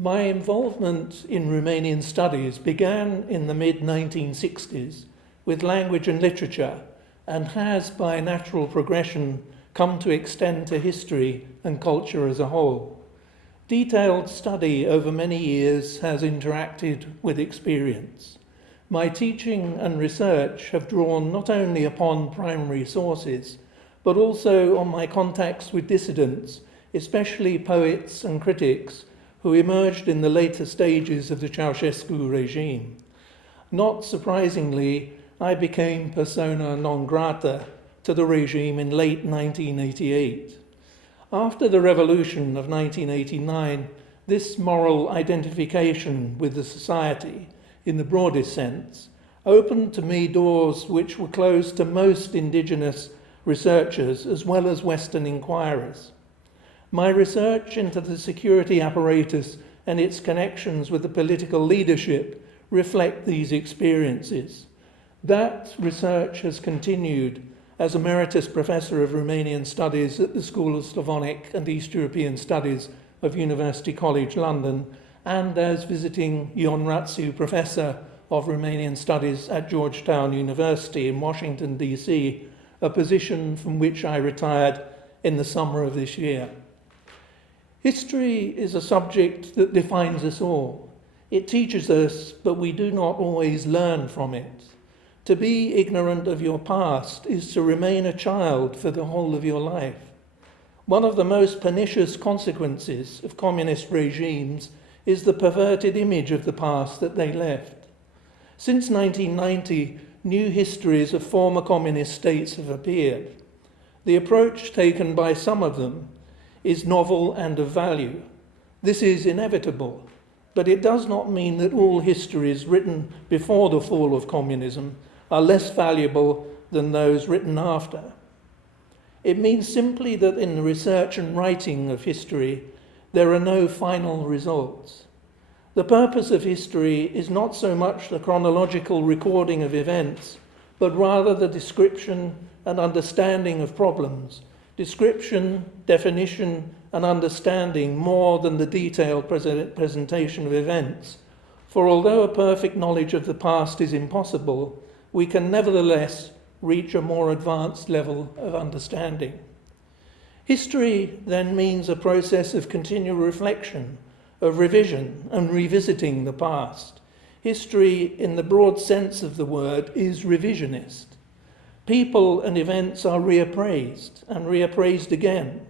My involvement in Romanian studies began in the mid-1960s with language and literature and has, by natural progression, come to extend to history and culture as a whole. Detailed study over many years has interacted with experience. My teaching and research have drawn not only upon primary sources, but also on my contacts with dissidents, especially poets and critics, who emerged in the later stages of the Ceausescu regime. Not surprisingly, I became persona non grata to the regime in late 1988. After the revolution of 1989, this moral identification with the society, in the broadest sense, opened to me doors which were closed to most indigenous researchers as well as Western inquirers. My research into the security apparatus and its connections with the political leadership reflect these experiences. That research has continued as Emeritus Professor of Romanian Studies at the School of Slavonic and East European Studies of University College London and as visiting Ion Ratiu Professor of Romanian Studies at Georgetown University in Washington, D.C., a position from which I retired in the summer of this year. History is a subject that defines us all. It teaches us, but we do not always learn from it. To be ignorant of your past is to remain a child for the whole of your life. One of the most pernicious consequences of communist regimes is the perverted image of the past that they left. Since 1990, new histories of former communist states have appeared. The approach taken by some of them is novel and of value. This is inevitable, but it does not mean that all histories written before the fall of communism are less valuable than those written after. It means simply that in the research and writing of history, there are no final results. The purpose of history is not so much the chronological recording of events, but rather the description and understanding of problems, description, definition, and understanding more than the detailed presentation of events. For although a perfect knowledge of the past is impossible, we can nevertheless reach a more advanced level of understanding. History then means a process of continual reflection, of revision and revisiting the past. History, in the broad sense of the word, is revisionist. People and events are reappraised and reappraised again.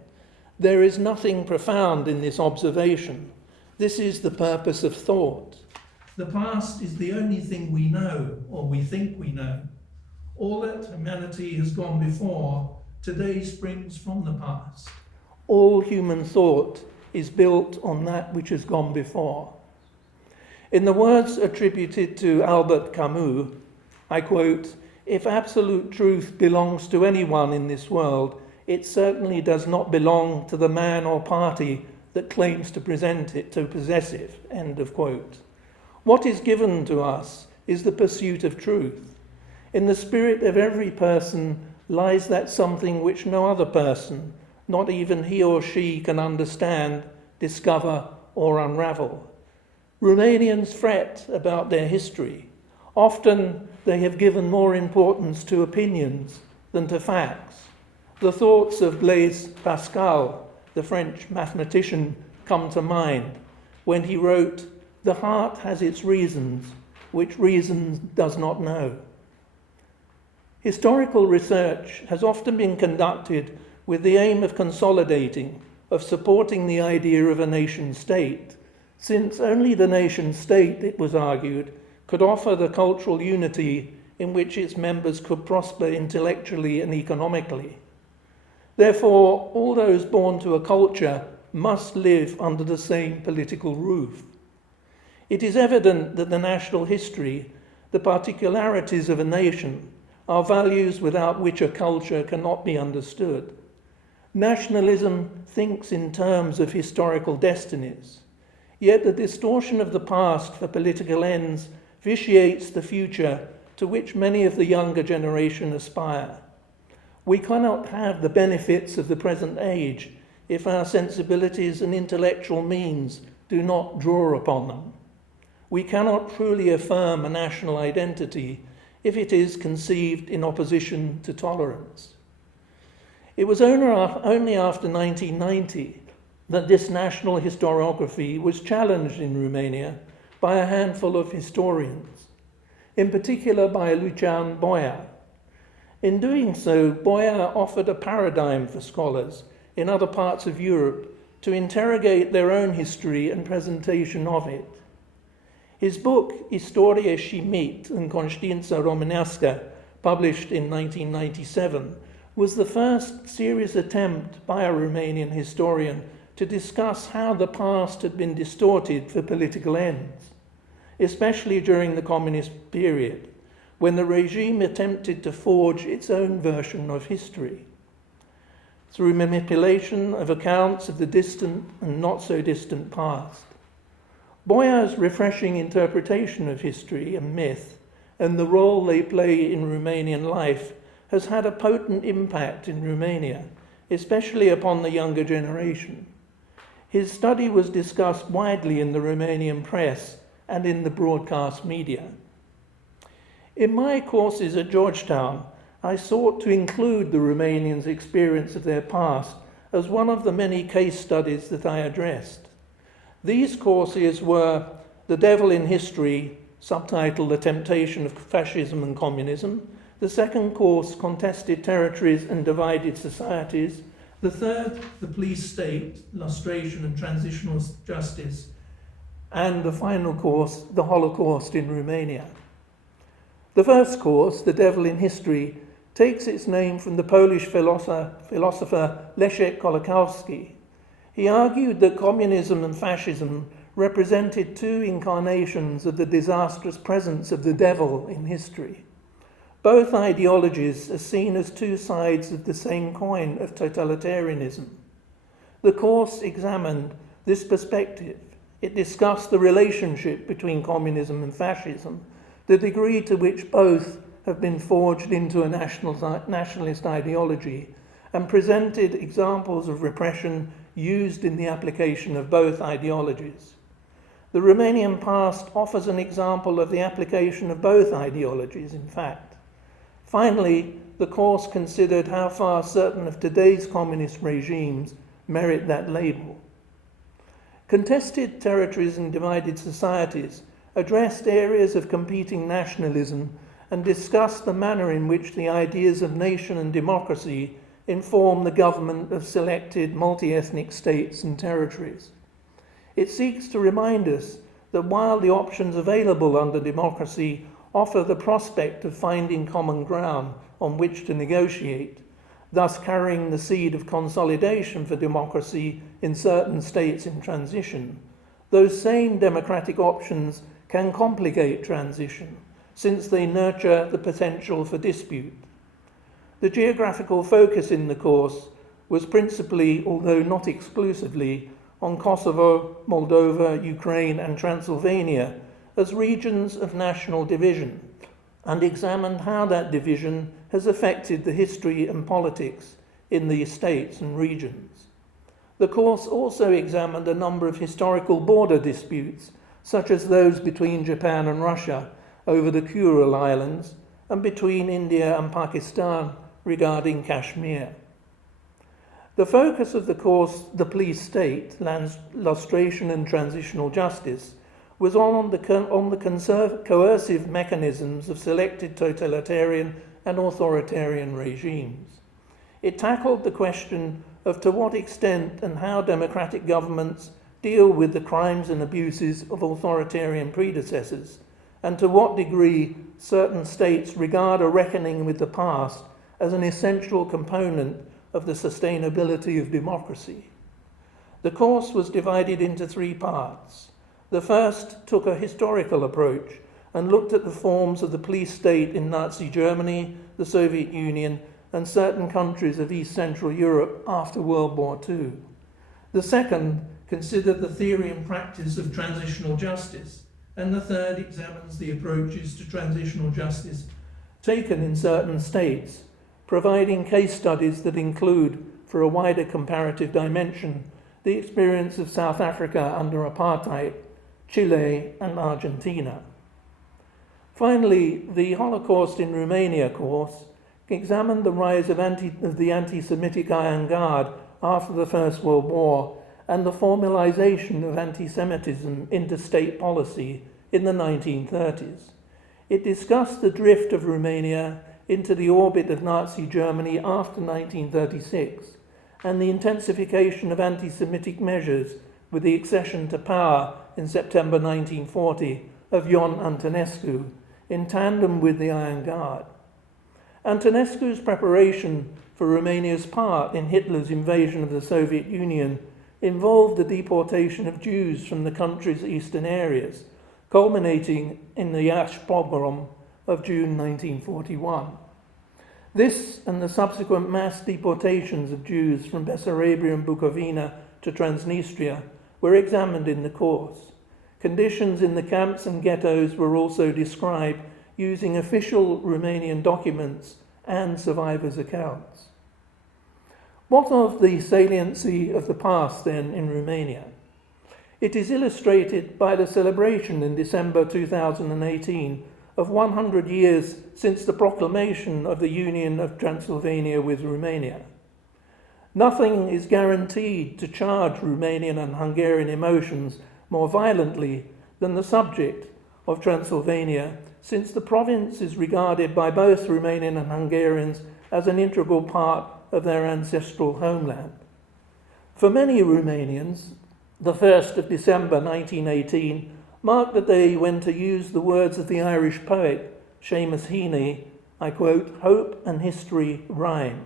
There is nothing profound in this observation. This is the purpose of thought. The past is the only thing we know, or we think we know. All that humanity has gone before today springs from the past. All human thought is built on that which has gone before. In the words attributed to Albert Camus, I quote, "If absolute truth belongs to anyone in this world, it certainly does not belong to the man or party that claims to possess it," end of quote. What is given to us is the pursuit of truth. In the spirit of every person lies that something which no other person, not even he or she, can understand, discover, or unravel. Romanians fret about their history. Often they have given more importance to opinions than to facts. The thoughts of Blaise Pascal, the French mathematician, come to mind when he wrote, "The heart has its reasons, which reason does not know." Historical research has often been conducted with the aim of consolidating, of supporting the idea of a nation-state, since only the nation-state, it was argued, could offer the cultural unity in which its members could prosper intellectually and economically. Therefore, all those born to a culture must live under the same political roof. It is evident that the national history, the particularities of a nation, are values without which a culture cannot be understood. Nationalism thinks in terms of historical destinies, yet the distortion of the past for political ends vitiates the future to which many of the younger generation aspire. We cannot have the benefits of the present age if our sensibilities and intellectual means do not draw upon them. We cannot truly affirm a national identity if it is conceived in opposition to tolerance. It was only after 1990 that this national historiography was challenged in Romania by a handful of historians, in particular by Lucian Boia. In doing so, Boia offered a paradigm for scholars in other parts of Europe to interrogate their own history and presentation of it. His book, Istorie și mit în conștiința românească, published in 1997, was the first serious attempt by a Romanian historian to discuss how the past had been distorted for political ends, especially during the communist period, when the regime attempted to forge its own version of history. Through manipulation of accounts of the distant and not so distant past. Boia's refreshing interpretation of history and myth and the role they play in Romanian life has had a potent impact in Romania, especially upon the younger generation. His study was discussed widely in the Romanian press and in the broadcast media. In my courses at Georgetown, I sought to include the Romanians' experience of their past as one of the many case studies that I addressed. These courses were The Devil in History, subtitled The Temptation of Fascism and Communism. The second course, Contested Territories and Divided Societies. The third, The Police State, Lustration and Transitional Justice. And the final course, The Holocaust in Romania. The first course, The Devil in History, takes its name from the Polish philosopher Leszek Kolakowski. He argued that communism and fascism represented two incarnations of the disastrous presence of the devil in history. Both ideologies are seen as two sides of the same coin of totalitarianism. The course examined this perspective. It discussed the relationship between communism and fascism, the degree to which both have been forged into a nationalist ideology, and presented examples of repression used in the application of both ideologies. The Romanian past offers an example of the application of both ideologies, in fact. Finally, the course considered how far certain of today's communist regimes merit that label. Contested Territories and Divided Societies addressed areas of competing nationalism and discussed the manner in which the ideas of nation and democracy inform the government of selected multi-ethnic states and territories. It seeks to remind us that while the options available under democracy offer the prospect of finding common ground on which to negotiate, thus carrying the seed of consolidation for democracy in certain states in transition, those same democratic options can complicate transition, since they nurture the potential for dispute. The geographical focus in the course was principally, although not exclusively, on Kosovo, Moldova, Ukraine and Transylvania as regions of national division, and examined how that division has affected the history and politics in these states and regions. The course also examined a number of historical border disputes, such as those between Japan and Russia over the Kuril Islands, and between India and Pakistan regarding Kashmir. The focus of the course, The Police State, Lustration and Transitional Justice, was on the coercive mechanisms of selected totalitarian and authoritarian regimes. It tackled the question of to what extent and how democratic governments deal with the crimes and abuses of authoritarian predecessors, and to what degree certain states regard a reckoning with the past as an essential component of the sustainability of democracy. The course was divided into three parts. The first took a historical approach and looked at the forms of the police state in Nazi Germany, the Soviet Union, and certain countries of East Central Europe after World War II. The second considered the theory and practice of transitional justice, and the third examines the approaches to transitional justice taken in certain states, providing case studies that include, for a wider comparative dimension, the experience of South Africa under apartheid, Chile and Argentina. Finally, the Holocaust in Romania course examined the rise of the anti-Semitic Iron Guard after the First World War and the formalization of anti-Semitism into state policy in the 1930s. It discussed the drift of Romania into the orbit of Nazi Germany after 1936 and the intensification of anti-Semitic measures with the accession to power in September 1940 of Ion Antonescu in tandem with the Iron Guard. Antonescu's preparation for Romania's part in Hitler's invasion of the Soviet Union involved the deportation of Jews from the country's eastern areas, culminating in the Iași pogrom of June 1941. This and the subsequent mass deportations of Jews from Bessarabia and Bukovina to Transnistria were examined in the course. Conditions in the camps and ghettos were also described using official Romanian documents and survivors' accounts. What of the saliency of the past then in Romania? It is illustrated by the celebration in December 2018 of 100 years since the proclamation of the Union of Transylvania with Romania. Nothing is guaranteed to charge Romanian and Hungarian emotions more violently than the subject of Transylvania, since the province is regarded by both Romanian and Hungarians as an integral part of their ancestral homeland. For many Romanians, the 1st of December 1918 marked the day when, to use the words of the Irish poet Seamus Heaney, I quote, "hope and history rhyme."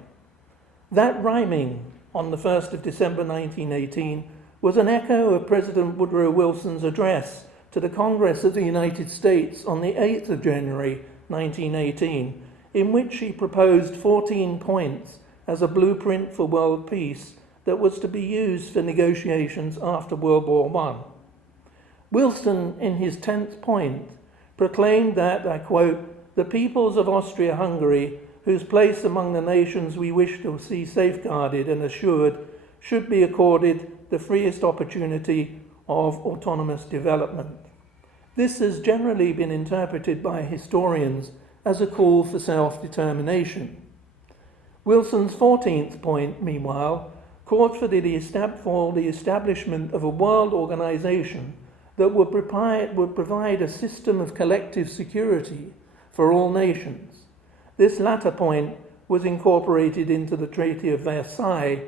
That rhyming on the 1st of December 1918 was an echo of President Woodrow Wilson's address to the Congress of the United States on the 8th of January 1918, in which he proposed 14 points as a blueprint for world peace that was to be used for negotiations after World War I. Wilson, in his 10th point, proclaimed that, I quote, "the peoples of Austria-Hungary, whose place among the nations we wish to see safeguarded and assured, should be accorded the freest opportunity of autonomous development." This has generally been interpreted by historians as a call for self-determination. Wilson's 14th point, meanwhile, called for the establishment of a world organization that would provide a system of collective security for all nations. This latter point was incorporated into the Treaty of Versailles.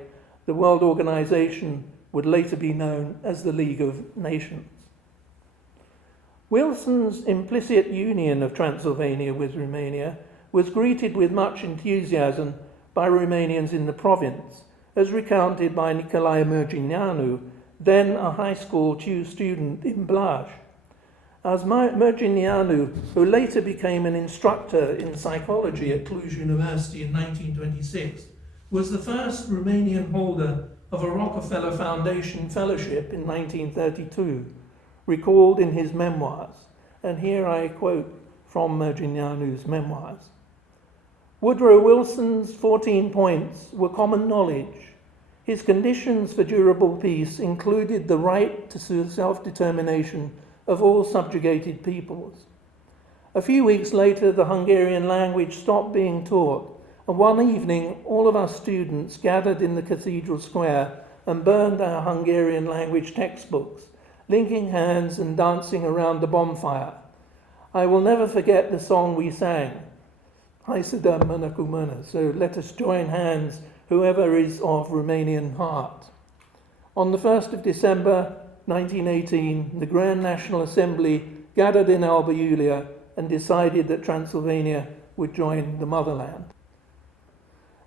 The world organization would later be known as the League of Nations. Wilson's implicit union of Transylvania with Romania was greeted with much enthusiasm by Romanians in the province, as recounted by Nicolae Mărgineanu, then a high school student in Blaise. As Mărgineanu, who later became an instructor in psychology at Cluj University in 1926, was the first Romanian holder of a Rockefeller Foundation fellowship in 1932, recalled in his memoirs. And here I quote from Mărgineanu's memoirs. Woodrow Wilson's 14 points were common knowledge. His conditions for durable peace included the right to self-determination of all subjugated peoples. A few weeks later, the Hungarian language stopped being taught, and one evening all of us students gathered in the cathedral square and burned our Hungarian language textbooks, linking hands and dancing around the bonfire. I will never forget the song we sang, Haisada Manakumana, so let us join hands, whoever is of Romanian heart. On the 1st of December 1918, the Grand National Assembly gathered in Alba Iulia and decided that Transylvania would join the motherland.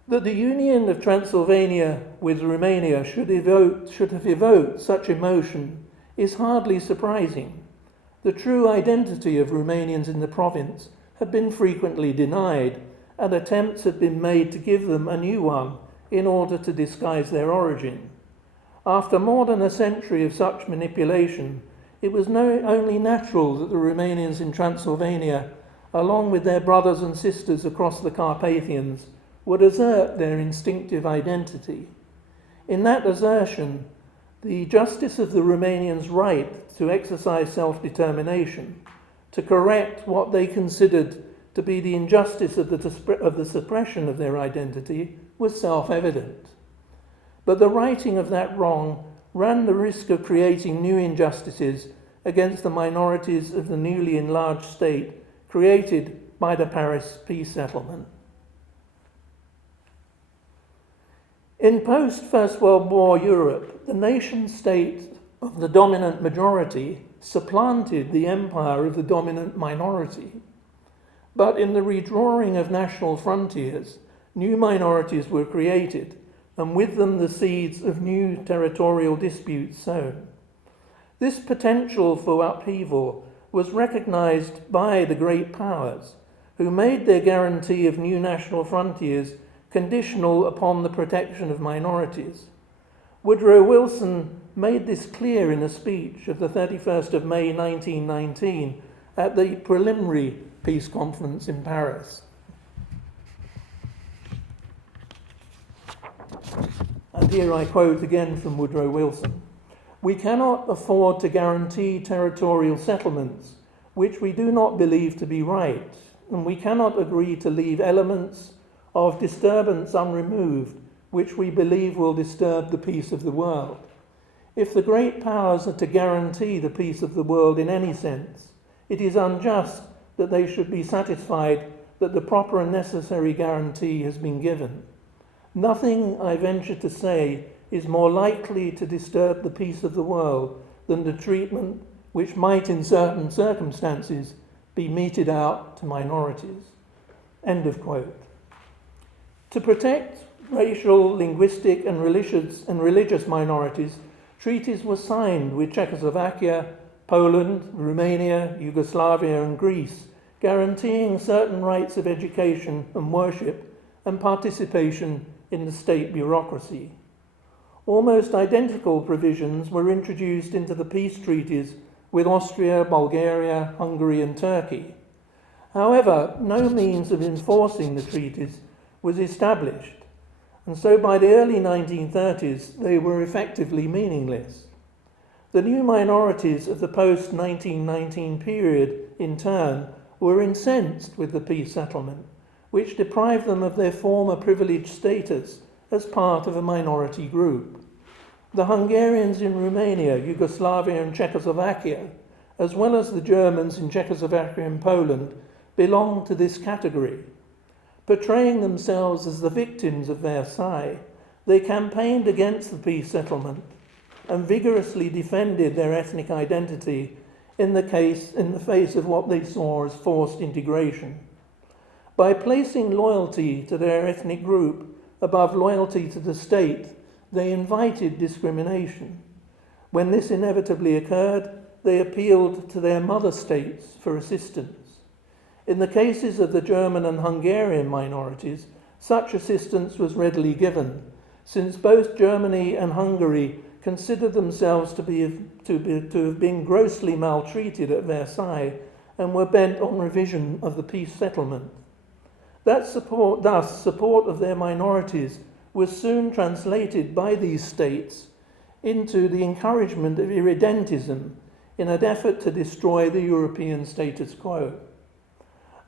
That the union of Transylvania with Romania should have evoked such emotion is hardly surprising. The true identity of Romanians in the province had been frequently denied, and attempts had been made to give them a new one in order to disguise their origin. After more than a century of such manipulation, it was only natural that the Romanians in Transylvania, along with their brothers and sisters across the Carpathians, would assert their instinctive identity. In that assertion, the justice of the Romanians' right to exercise self-determination, to correct what they considered to be the injustice of the suppression of their identity, was self-evident. But the righting of that wrong ran the risk of creating new injustices against the minorities of the newly enlarged state created by the Paris peace settlement. In post-First World War Europe, the nation-state of the dominant majority supplanted the empire of the dominant minority. But in the redrawing of national frontiers, new minorities were created, and with them the seeds of new territorial disputes sown. This potential for upheaval was recognized by the great powers, who made their guarantee of new national frontiers conditional upon the protection of minorities. Woodrow Wilson made this clear in a speech of the 31st of May 1919 at the preliminary peace conference in Paris. And here I quote again from Woodrow Wilson. "We cannot afford to guarantee territorial settlements which we do not believe to be right, and we cannot agree to leave elements of disturbance unremoved which we believe will disturb the peace of the world. If the great powers are to guarantee the peace of the world in any sense, it is unjust that they should be satisfied that the proper and necessary guarantee has been given. Nothing, I venture to say, is more likely to disturb the peace of the world than the treatment which might in certain circumstances be meted out to minorities." End of quote. To protect racial, linguistic and religious minorities, treaties were signed with Czechoslovakia, Poland, Romania, Yugoslavia and Greece, guaranteeing certain rights of education and worship and participation in the state bureaucracy. Almost identical provisions were introduced into the peace treaties with Austria, Bulgaria, Hungary and Turkey. However, no means of enforcing the treaties was established, and so by the early 1930s they were effectively meaningless. The new minorities of the post-1919 period, in turn, were incensed with the peace settlement, which deprived them of their former privileged status as part of a minority group. The Hungarians in Romania, Yugoslavia and Czechoslovakia, as well as the Germans in Czechoslovakia and Poland, belonged to this category. Portraying themselves as the victims of Versailles, they campaigned against the peace settlement and vigorously defended their ethnic identity in the face of what they saw as forced integration. By placing loyalty to their ethnic group above loyalty to the state, they invited discrimination. When this inevitably occurred, they appealed to their mother states for assistance. In the cases of the German and Hungarian minorities, such assistance was readily given, since both Germany and Hungary considered themselves to have been grossly maltreated at Versailles and were bent on revision of the peace settlement. Thus, support of their minorities was soon translated by these states into the encouragement of irredentism in an effort to destroy the European status quo.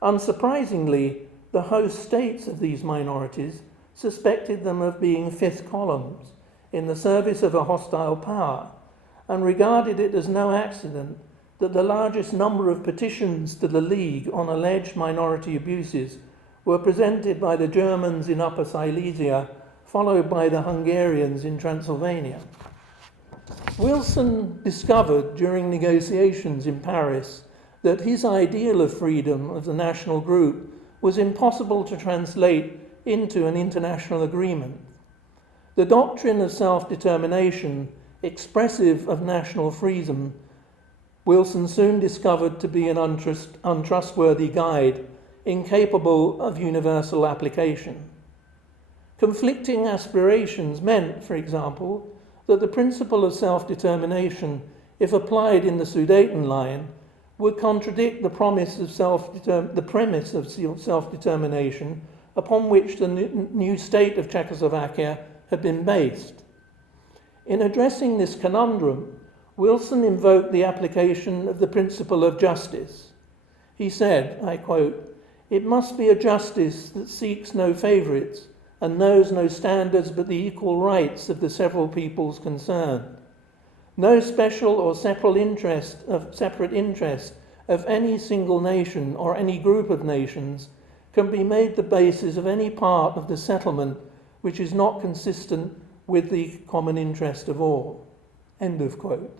Unsurprisingly, the host states of these minorities suspected them of being fifth columns in the service of a hostile power and regarded it as no accident that the largest number of petitions to the League on alleged minority abuses were presented by the Germans in Upper Silesia, followed by the Hungarians in Transylvania. Wilson discovered during negotiations in Paris that his ideal of freedom of the national group was impossible to translate into an international agreement. The doctrine of self-determination, expressive of national freedom, Wilson soon discovered to be an untrustworthy guide, incapable of universal application. Conflicting aspirations meant, for example, that the principle of self-determination, if applied in the Sudetenline, would contradict the premise of self-determination upon which the new state of Czechoslovakia had been based. In addressing this conundrum, Wilson invoked the application of the principle of justice. He said, I quote, "It must be a justice that seeks no favourites and knows no standards but the equal rights of the several peoples concerned. No special or separate interest of any single nation or any group of nations can be made the basis of any part of the settlement which is not consistent with the common interest of all." End of quote.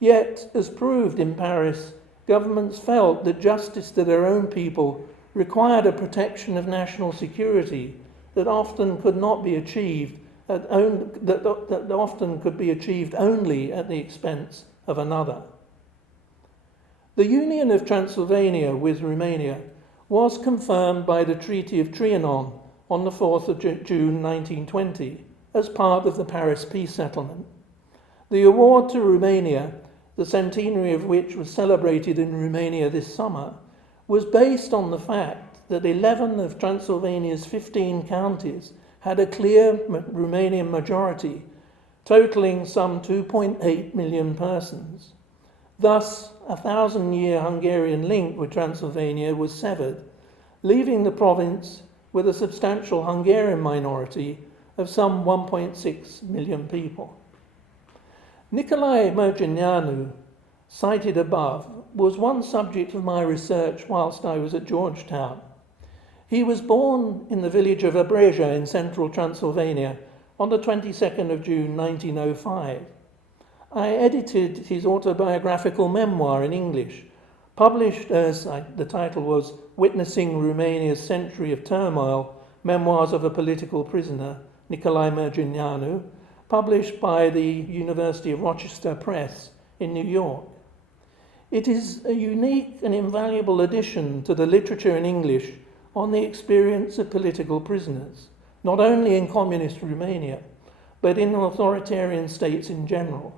Yet, as proved in Paris, governments felt that justice to their own people required a protection of national security that often could not be achieved that often could be achieved only at the expense of another. The union of Transylvania with Romania was confirmed by the Treaty of Trianon on the 4th of June 1920 as part of the Paris peace settlement. The award to Romania, the centenary of which was celebrated in Romania this summer, was based on the fact that 11 of Transylvania's 15 counties had a clear Romanian majority, totaling some 2.8 million persons. Thus, a 1,000-year Hungarian link with Transylvania was severed, leaving the province with a substantial Hungarian minority of some 1.6 million people. Nicolae Mărgineanu, cited above, was one subject of my research whilst I was at Georgetown. He was born in the village of Blaise in central Transylvania on the 22nd of June 1905. I edited his autobiographical memoir in English, published as the title was Witnessing Romania's Century of Turmoil, Memoirs of a Political Prisoner, Nicolae Mărgineanu, published by the University of Rochester Press in New York. It is a unique and invaluable addition to the literature in English on the experience of political prisoners, not only in communist Romania, but in authoritarian states in general.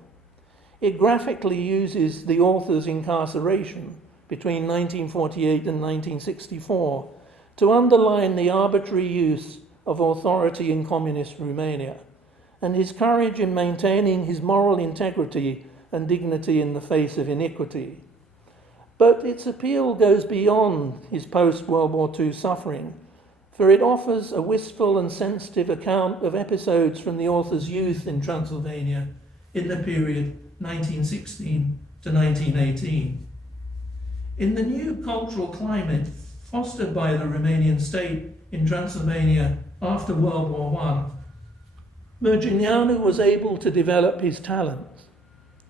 It graphically uses the author's incarceration between 1948 and 1964 to underline the arbitrary use of authority in communist Romania and his courage in maintaining his moral integrity and dignity in the face of iniquity. But its appeal goes beyond his post-World War II suffering, for it offers a wistful and sensitive account of episodes from the author's youth in Transylvania in the period 1916 to 1918. In the new cultural climate fostered by the Romanian state in Transylvania after World War I, Mărgineanu was able to develop his talents.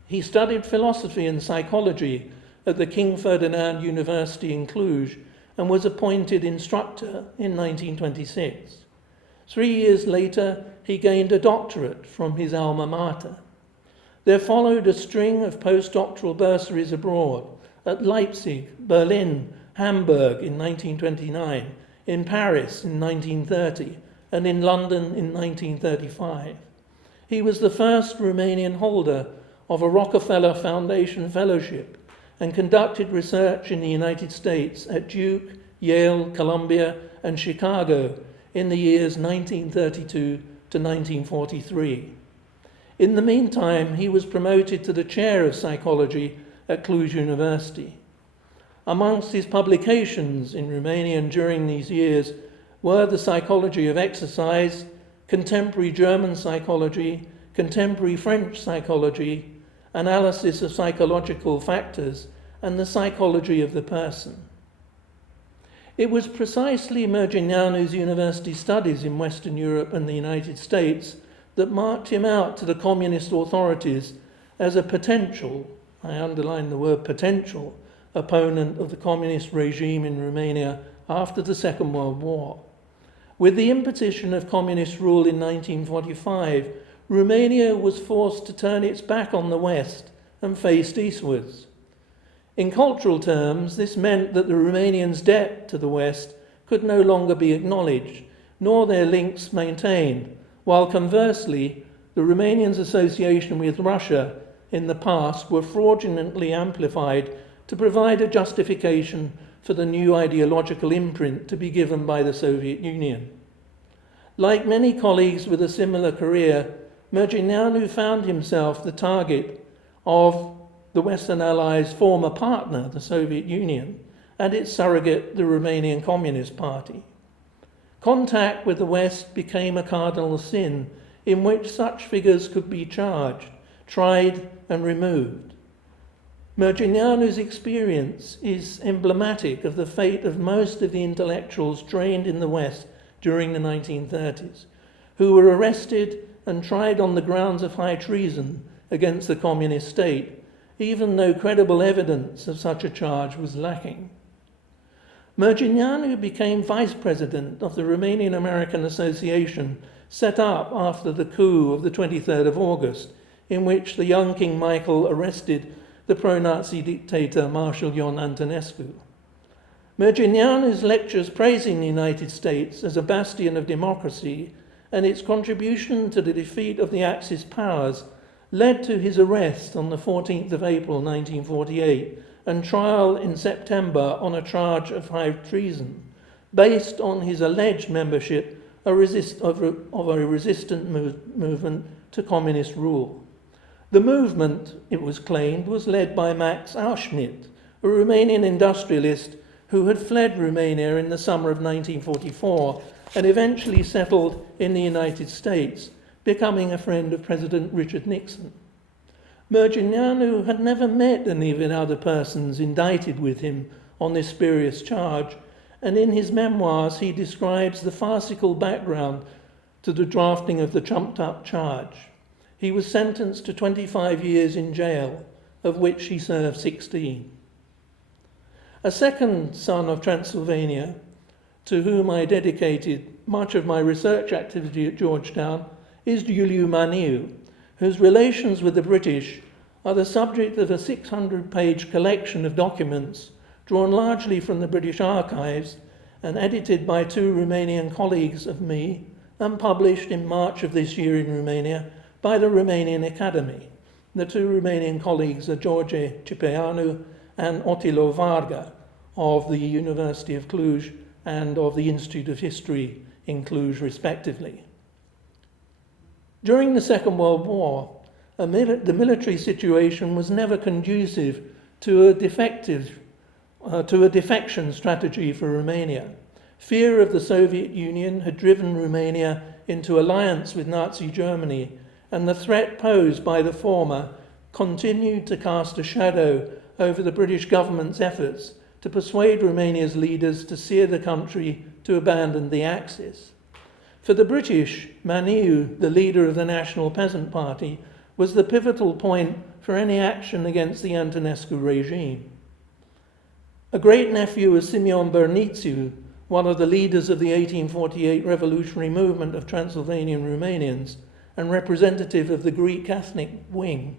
He studied philosophy and psychology at the King Ferdinand University in Cluj and was appointed instructor in 1926. 3 years later, he gained a doctorate from his alma mater. There followed a string of postdoctoral bursaries abroad at Leipzig, Berlin, Hamburg in 1929, in Paris in 1930, and in London in 1935. He was the first Romanian holder of a Rockefeller Foundation Fellowship and conducted research in the United States at Duke, Yale, Columbia, and Chicago in the years 1932 to 1943. In the meantime, he was promoted to the chair of psychology at Cluj University. Amongst his publications in Romanian during these years were The Psychology of Exercise, Contemporary German Psychology, Contemporary French Psychology, Analysis of Psychological Factors, and The Psychology of the Person. It was precisely Mărgineanu's university studies in Western Europe and the United States that marked him out to the communist authorities as a potential, I underline the word potential, opponent of the communist regime in Romania after the Second World War. With the imposition of communist rule in 1945, Romania was forced to turn its back on the West and faced eastwards. In cultural terms, this meant that the Romanians' debt to the West could no longer be acknowledged, nor their links maintained, while conversely, the Romanians' association with Russia in the past were fraudulently amplified to provide a justification for the new ideological imprint to be given by the Soviet Union. Like many colleagues with a similar career, Mărgineanu found himself the target of the Western Allies' former partner, the Soviet Union, and its surrogate, the Romanian Communist Party. Contact with the West became a cardinal sin in which such figures could be charged, tried, and removed. Mărgineanu's experience is emblematic of the fate of most of the intellectuals trained in the West during the 1930s, who were arrested and tried on the grounds of high treason against the communist state, even though credible evidence of such a charge was lacking. Mărgineanu became vice president of the Romanian American Association, set up after the coup of the 23rd of August, in which the young King Michael arrested the pro-Nazi dictator Marshal Ion Antonescu. Mărgineanu's lectures praising the United States as a bastion of democracy and its contribution to the defeat of the Axis powers led to his arrest on the 14th of April 1948 and trial in September on a charge of high treason, based on his alleged membership of a resistant movement to communist rule. The movement, it was claimed, was led by Max Auschmidt, a Romanian industrialist who had fled Romania in the summer of 1944 and eventually settled in the United States, becoming a friend of President Richard Nixon. Mărgineanu had never met any of the other persons indicted with him on this spurious charge, and in his memoirs he describes the farcical background to the drafting of the trumped-up charge. He was sentenced to 25 years in jail, of which he served 16. A second son of Transylvania, to whom I dedicated much of my research activity at Georgetown, is Iuliu Maniu, whose relations with the British are the subject of a 600-page collection of documents drawn largely from the British archives and edited by two Romanian colleagues of me and published in March of this year in Romania by the Romanian Academy. The two Romanian colleagues are George Ciprianu and Otilo Varga of the University of Cluj and of the Institute of History in Cluj, respectively. During the Second World War, the military situation was never conducive to a defection strategy for Romania. Fear of the Soviet Union had driven Romania into alliance with Nazi Germany, and the threat posed by the former continued to cast a shadow over the British government's efforts to persuade Romania's leaders to steer the country to abandon the Axis. For the British, Maniu, the leader of the National Peasant Party, was the pivotal point for any action against the Antonescu regime. A great-nephew of Simeon Berniciu, one of the leaders of the 1848 revolutionary movement of Transylvanian Romanians and representative of the Greek Catholic wing,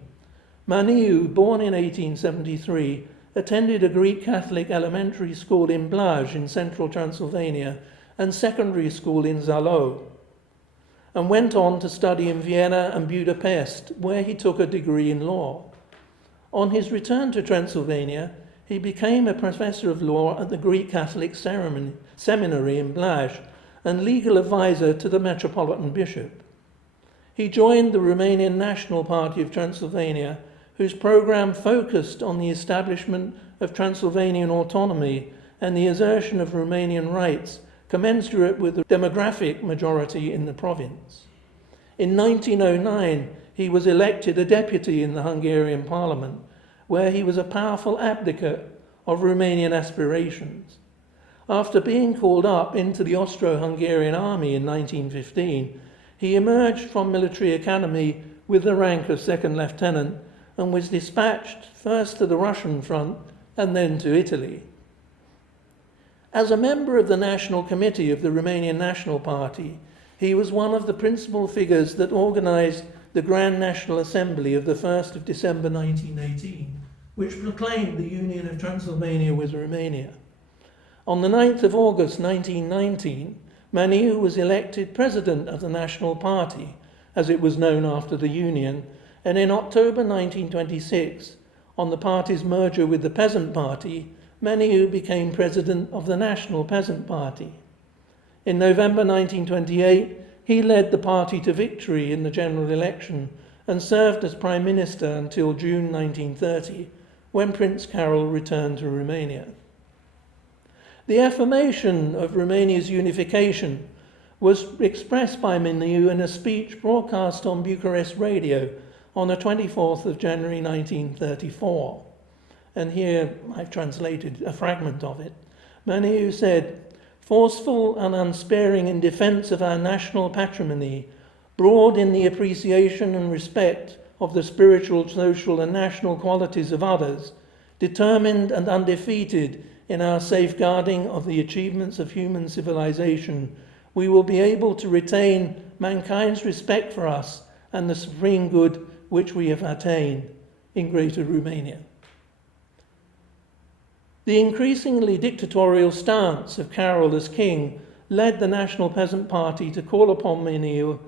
Maniu, born in 1873, attended a Greek Catholic elementary school in Blaise in central Transylvania and secondary school in Zalău, and went on to study in Vienna and Budapest, where he took a degree in law. On his return to Transylvania, he became a professor of law at the Greek Catholic Seminary in Blaise and legal advisor to the Metropolitan Bishop. He joined the Romanian National Party of Transylvania, whose program focused on the establishment of Transylvanian autonomy and the assertion of Romanian rights commensurate with the demographic majority in the province. In 1909, he was elected a deputy in the Hungarian parliament, where he was a powerful advocate of Romanian aspirations. After being called up into the Austro-Hungarian army in 1915, he emerged from military academy with the rank of second lieutenant and was dispatched first to the Russian front and then to Italy. As a member of the National Committee of the Romanian National Party, he was one of the principal figures that organised the Grand National Assembly of the 1st of December 1918, which proclaimed the union of Transylvania with Romania. On the 9th of August 1919, Maniu was elected president of the National Party, as it was known after the union, and in October 1926, on the party's merger with the Peasant Party, Maniu became president of the National Peasant Party. In November 1928, He led the party to victory in the general election and served as Prime Minister until June 1930, when Prince Carol returned to Romania. The affirmation of Romania's unification was expressed by Maniu in a speech broadcast on Bucharest radio on the 24th of January 1934. And here I've translated a fragment of it. Maniu said, "Forceful and unsparing in defence of our national patrimony, broad in the appreciation and respect of the spiritual, social and national qualities of others, determined and undefeated in our safeguarding of the achievements of human civilization, we will be able to retain mankind's respect for us and the supreme good which we have attained in Greater Romania." The increasingly dictatorial stance of Carol as king led the National Peasant Party to call upon Maniu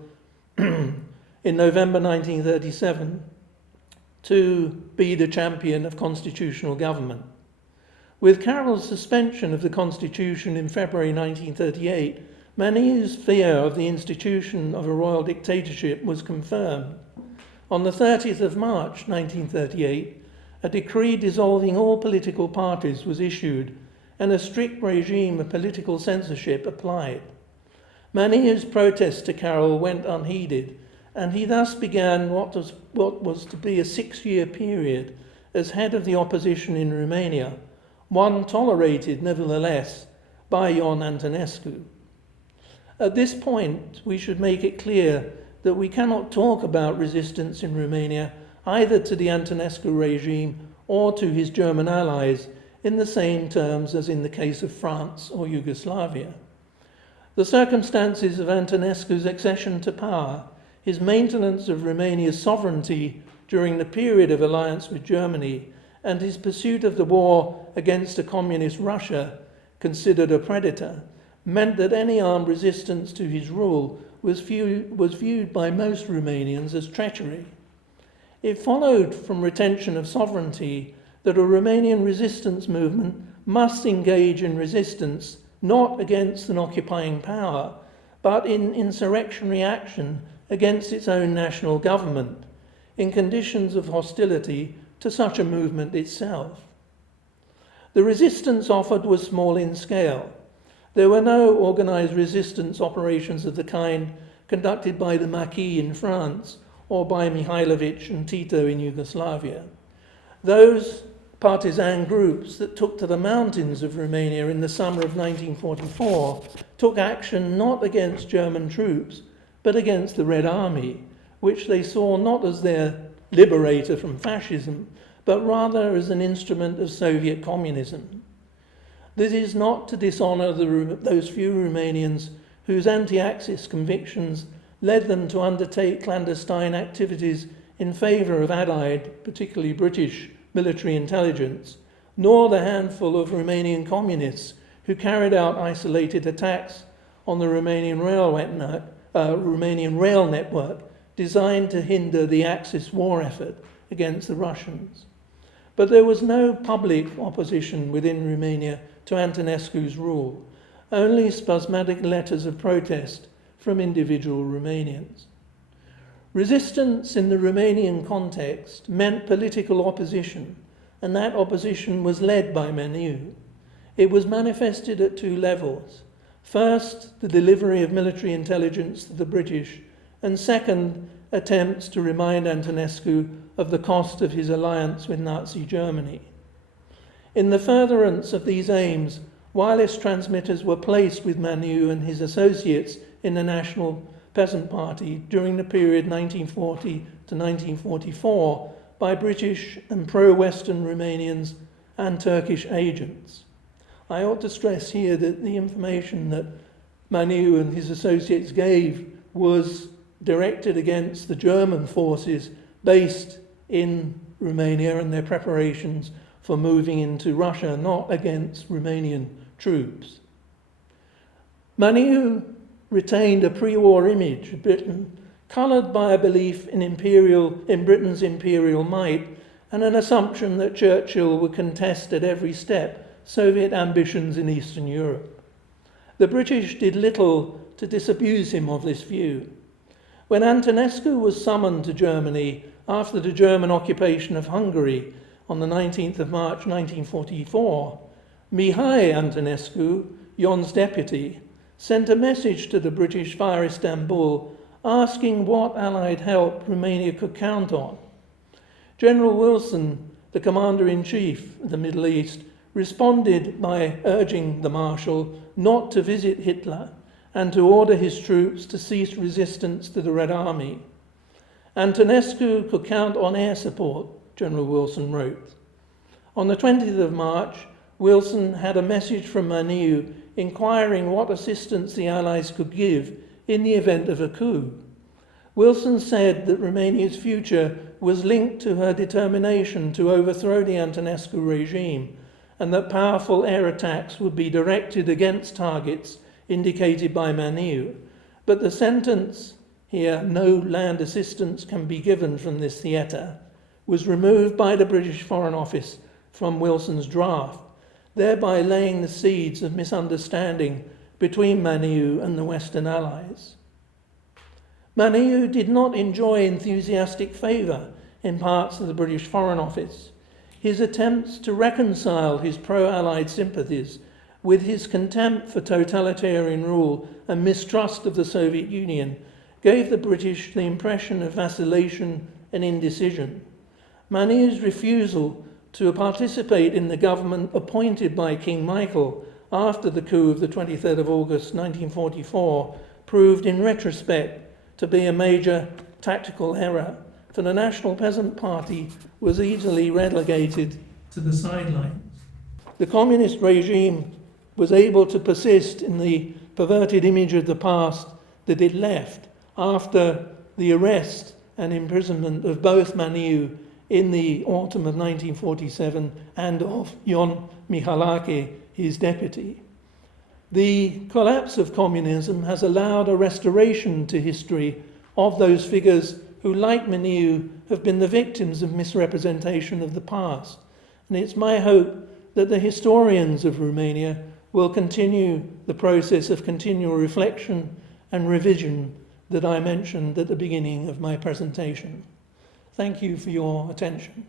in November 1937 to be the champion of constitutional government. With Carol's suspension of the constitution in February 1938, Maniu's fear of the institution of a royal dictatorship was confirmed. On the 30th of March 1938, a decree dissolving all political parties was issued and a strict regime of political censorship applied. Maniu's protest to Carol went unheeded, and he thus began what was to be a 6-year period as head of the opposition in Romania, one tolerated nevertheless by Ion Antonescu. At this point, we should make it clear that we cannot talk about resistance in Romania either to the Antonescu regime or to his German allies in the same terms as in the case of France or Yugoslavia. The circumstances of Antonescu's accession to power, his maintenance of Romania's sovereignty during the period of alliance with Germany, and his pursuit of the war against a communist Russia, considered a predator, meant that any armed resistance to his rule was viewed by most Romanians as treachery. It followed from retention of sovereignty that a Romanian resistance movement must engage in resistance not against an occupying power, but in insurrectionary action against its own national government, in conditions of hostility to such a movement itself. The resistance offered was small in scale. There were no organised resistance operations of the kind conducted by the Maquis in France or by Mihailovic and Tito in Yugoslavia. Those partisan groups that took to the mountains of Romania in the summer of 1944 took action not against German troops, but against the Red Army, which they saw not as their liberator from fascism, but rather as an instrument of Soviet communism. This is not to dishonour those few Romanians whose anti-Axis convictions led them to undertake clandestine activities in favour of Allied, particularly British, military intelligence, nor the handful of Romanian communists who carried out isolated attacks on the Romanian rail network designed to hinder the Axis war effort against the Russians. But there was no public opposition within Romania to Antonescu's rule, only spasmodic letters of protest from individual Romanians. Resistance in the Romanian context meant political opposition, and that opposition was led by Maniu. It was manifested at two levels. First, the delivery of military intelligence to the British, and second, attempts to remind Antonescu of the cost of his alliance with Nazi Germany. In the furtherance of these aims, wireless transmitters were placed with Maniu and his associates in the National Peasant Party during the period 1940 to 1944 by British and pro-Western Romanians and Turkish agents. I ought to stress here that the information that Maniu and his associates gave was directed against the German forces based in Romania and their preparations for moving into Russia, not against Romanian troops. Maniu retained a pre-war image of Britain, coloured by a belief in Britain's imperial might and an assumption that Churchill would contest at every step Soviet ambitions in Eastern Europe. The British did little to disabuse him of this view. When Antonescu was summoned to Germany after the German occupation of Hungary on the 19th of March 1944, Mihai Antonescu, Ion's deputy, sent a message to the British via Istanbul asking what Allied help Romania could count on. General Wilson, the Commander-in-Chief of the Middle East, responded by urging the Marshal not to visit Hitler and to order his troops to cease resistance to the Red Army. Antonescu could count on air support, General Wilson wrote. On the 20th of March, Wilson had a message from Maniu inquiring what assistance the Allies could give in the event of a coup. Wilson said that Romania's future was linked to her determination to overthrow the Antonescu regime and that powerful air attacks would be directed against targets indicated by Maniu. But the sentence here, "no land assistance can be given from this theatre," was removed by the British Foreign Office from Wilson's draft, thereby laying the seeds of misunderstanding between Maniu and the Western Allies. Maniu did not enjoy enthusiastic favour in parts of the British Foreign Office. His attempts to reconcile his pro-Allied sympathies with his contempt for totalitarian rule and mistrust of the Soviet Union gave the British the impression of vacillation and indecision. Maniu's refusal to participate in the government appointed by King Michael after the coup of the 23rd of August 1944 proved in retrospect to be a major tactical error, for the National Peasant Party was easily relegated to the sidelines. The communist regime was able to persist in the perverted image of the past that it left after the arrest and imprisonment of both Maniu in the autumn of 1947 and of Ion Nicolae, his deputy. The collapse of communism has allowed a restoration to history of those figures who, like Maniu, have been the victims of misrepresentation of the past. And it's my hope that the historians of Romania will continue the process of continual reflection and revision that I mentioned at the beginning of my presentation. Thank you for your attention.